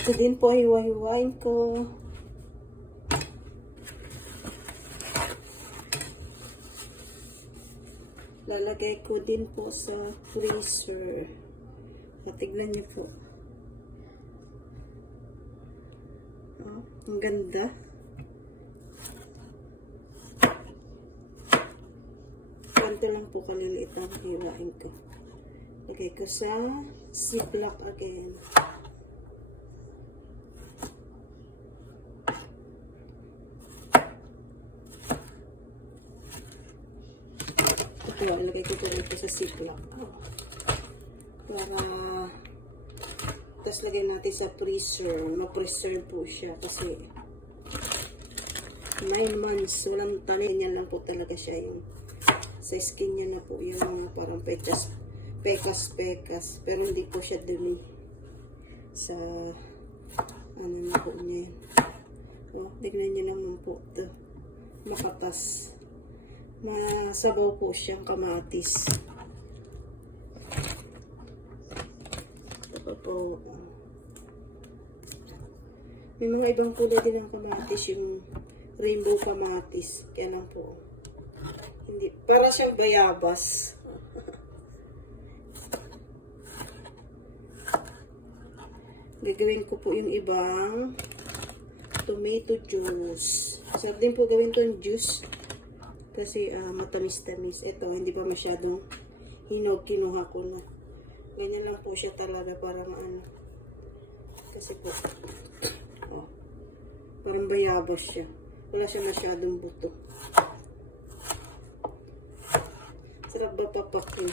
Ito din po, hiwa-hiwain ko. Lalagay ko din po sa freezer. Tignan niyo po. Oh, ang ganda. Ganito lang po kaliliit ang hiwain ko. Lagay ko sa ziplock again. Ito, lagay ko dito sa ziplock. Para tapos lagay natin sa freezer. Ma-preserve po siya kasi 9 months. Walang tanin. Yan lang po talaga siya yung sa skin niya na po yung mga parang pekas. Pero hindi po siya dumi sa ano na po niya. Oh, tignan niyo naman po ito. Makatas. Masabaw po siyang kamatis. Ito po. May mga ibang kulay din ng kamatis, yung rainbow kamatis. Kaya lang po. Hindi, para siyang bayabas. Gagawin ko po yung ibang tomato juice. Sarap din po gawin itong juice. Kasi matamis-tamis. Ito, hindi pa masyadong hinog. Kinuha ko na. Ganyan lang po siya talaga. Parang ano. Kasi po, oh, parang bayabas siya. Wala siya masyadong buto. Sarap ba papakin?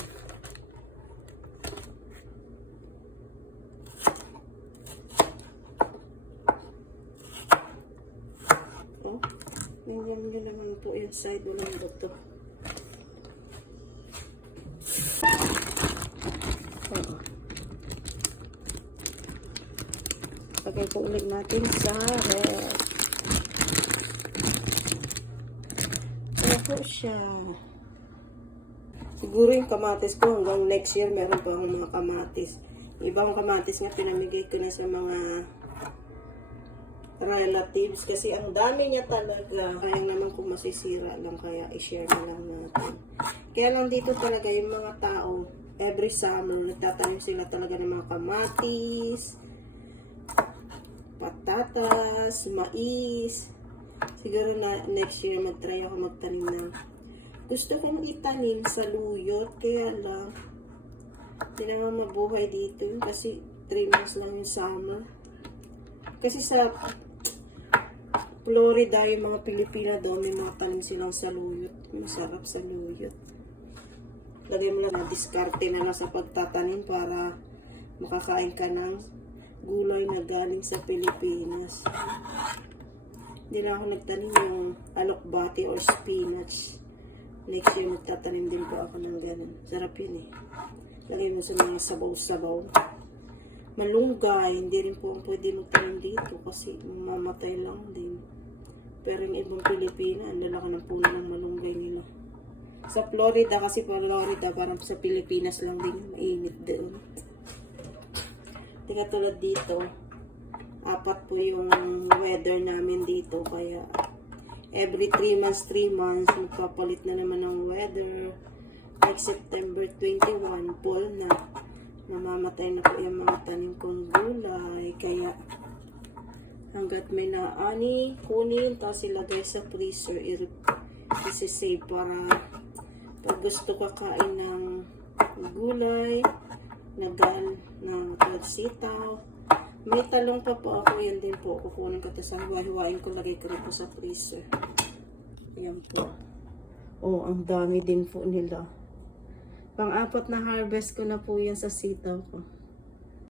Oh, nangyam naman po yung side. Walang buto. Oh. Lagay po ulit natin sa ref. Ano po siya? Siguro yung kamatis ko hanggang next year meron pa akong mga kamatis. Ibang kamatis nga pinamigay ko na sa mga relatives kasi ang dami niya talaga. Kaya naman kung masisira lang kaya i-share na lang natin. Kaya lang dito talaga yung mga tao every summer nagtatanim sila talaga ng mga kamatis, patatas, mais. Siguro na next year mag-try ako magtanim ng gusto kong itanim sa luyot, kaya lang hindi naman mabuhay dito kasi 3 months lang yung summer. Kasi sa Florida, yung mga Pilipina doon, may mga tanim silang sa luyot. Masarap sa luyot. Lagay mo lang na diskarte na lang sa pagtatanim para makakain ka ng gulay na galing sa Pilipinas. Hindi na ako nagtanim yung alokbati or spinach. Next year magtatanim din po ako ng ganun. Sarap yun eh. Lagay mo sa mga sabaw-sabaw. Malunggay, hindi rin po pwede magtanim dito kasi mamamatay lang din. Pero yung ibang Pilipina, ang lalaki ng puno ng malunggay nila. Sa Florida kasi Florida parang sa Pilipinas lang din, mainit doon. Tika tulad dito, 4 po yung weather namin dito kaya every 3 months, magpapalit na naman ng weather. Like September 21, fall na. Namamatay na po yung mga tanim kong gulay. Kaya, hanggat may naani, kunin, tapos ilagay sa freezer, i-save para pag gusto kakain ng gulay, na sitaw. May talong pa po ako, yan din po. Kukunin ko ito sa hiwa-hiwain ko, lagay ko rin po sa freezer. Ayan po. Oh, ang dami din po nila. Pang-4 na harvest ko na po yan sa sitaw ko.